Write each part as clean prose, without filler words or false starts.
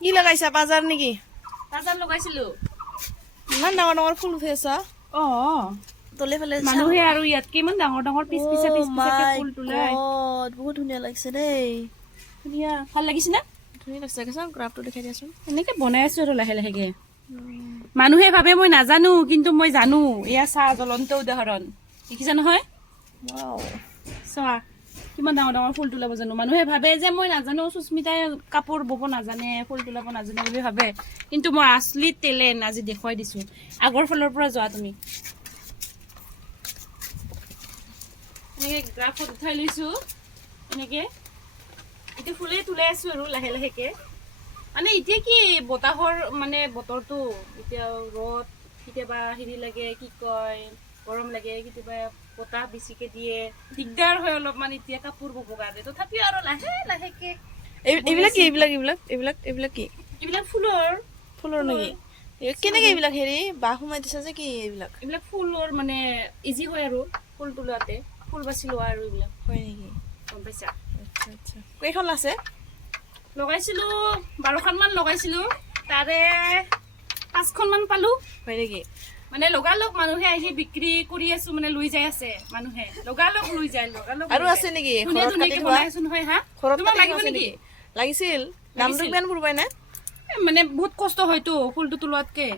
কি লগাইছা পাজাৰ নেকি পাজাৰ লগাইছিলো ইমান ডাঙৰ ডাঙৰ ফুল উঠি আছা অ তলে ফালে মানুহে আৰু ইয়াত কিমান ডাঙৰ ডাঙৰ পিচ পিচকে ফুল তোলাই বহুত ধুনীয়া লাগিছে দেই ধুনীয়া ভাল লাগিছে না ধুনীয়া লাগিছে চাচোন গ্ৰাফটো দেখাই দিয়াচোন এনেকে বনাই আছো আৰু লাহে লাহেকে মানুহে ভাবে মই নাজানো কিন্তু মই জানো এয়া চাহ জ্বলন্ত উদাহৰণ দেখিছা নহয় ওৱাও চোৱা কিমান ডাঙৰ ডাঙৰ ফুল তোলাব জানো মানুহে ভাবে যে মই নাজানো সুস্মিতাই কাপোৰ বব নাজানে ফুল তোলাব নাজানে বুলি ভাবে কিন্তু মই আচলি টেলেণ্ট আজি দেখুৱাই দিছো আগৰ ফালৰ পৰা যোৱা তুমি এনেকে গ্ৰাফত উঠাই লৈছো এনেকে এতিয়া ফুলে তোলাই আছো আৰু লাহে লাহেকে মানে এতিয়া কি বতাহৰ মানে বতৰটো এতিয়া ৰ'দ কেতিয়াবা হেৰি লাগে কি কয় গৰম লাগে কেতিয়াবা বতাহ বেছিকে দিয়ে দিগদাৰ হয় অলপমান এতিয়া কাপোৰ বব কাৰণে তথাপিও আৰু লাহে লাহেকে এইবিলাক কি এইবিলাক কি এইবিলাক ফুলৰ নেকি কেনেকে এইবিলাক হেৰি বাহ সোমাই দিছা যে কি এইবিলাক ফুলৰ মানে ইজি হয় আৰু ফুল তোলাতে ফুল বাচি লোৱা আৰু এইবিলাক হয় নেকি গম পাইছা আচ্ছা আচ্ছা কেইখন আছে লগাইছিলো 12খনমান লগাইছিলো তাৰে 5খনমান পালো হয় নেকি মানে লগালগ মানুহে আহি বিক্ৰী কৰি আছো মানে লৈ যাই আছে মানুহে লগালগ লৈ যায় লগালগ আৰু আছে নেকি ধুনীয়া ধুনীয়াকে বনাই আছো নহয় হা তোমাক লাগিব নেকি লাগিছিল দামটো কিমান পৰিব না মানে বহুত কষ্ট হয়তো ফুলটো তোলোৱাতকে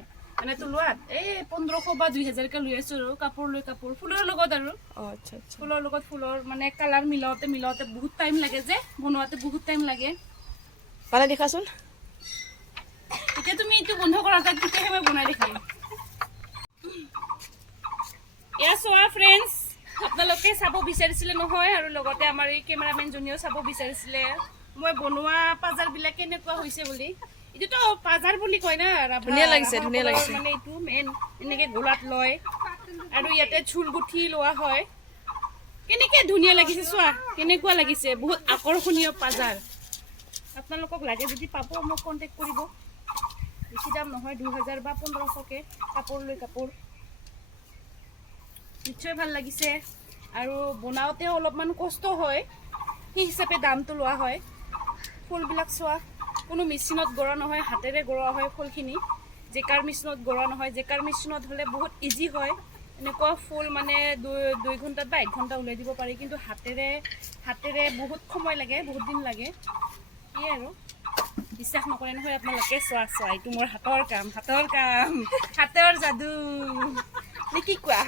মানে তোলোৱাত এই 1500 বা 2000 কে লৈ আছো আৰু কাপোৰ লৈ কাপোৰ ফুলৰ লগত আৰু আচ্ছা আচ্ছা ফুলৰ লগত ফুলৰ মানে কালাৰ মিলাওতে বহুত টাইম লাগে যে বনোৱাতে বহুত টাইম লাগে মানে দেখাচোন এতিয়া তুমি এইটো বন্ধ কৰা তাত তেতিয়াহে মই বনাই দেখাম এয়া চোৱা ফ্ৰেণ্ডছ আপোনালোকে চাব বিচাৰিছিলে নহয় আৰু লগতে আমাৰ এই কেমেৰামেন জনীও চাব বিচাৰিছিলে মই বনোৱা পাজাৰবিলাক কেনেকুৱা হৈছে বুলি এইটোতো পাজাৰ বুলি কয় না ধুনীয়া লাগিছে মানে এইটো মেইন এনেকে গোলাত লয় আৰু ইয়াতে চুল গুঠি লোৱা হয় কেনেকে ধুনীয়া লাগিছে চোৱা কেনেকুৱা লাগিছে বহুত আকৰ্ষণীয় পাজাৰ আপোনালোকক লাগে যদি পাব মোক কণ্টেক্ট কৰিব বেছি দাম নহয় 2000 বা 1500কে কাপোৰ লৈ কাপোৰ নিশ্চয় ভাল লাগিছে আৰু বনাওঁতে অলপমান কষ্ট হয় সেই হিচাপে দামটো লোৱা হয় ফুলবিলাক চোৱা কোনো মেচিনত গঢ়া নহয় হাতেৰে গঢ়া হয় ফুলখিনি জেকাৰ মেচিনত গঢ়া নহয় জেকাৰ মেচিনত হ'লে বহুত ইজি হয় এনেকুৱা ফুল মানে 2 ঘণ্টাত বা 1 ঘণ্টা ওলাই দিব পাৰি কিন্তু হাতেৰে বহুত সময় লাগে বহুত দিন লাগে এই আৰু বিশ্বাস নকৰে নহয় আপোনালোকে চোৱা এইটো মোৰ হাতৰ কাম হাতৰ যাদু নে কি কোৱা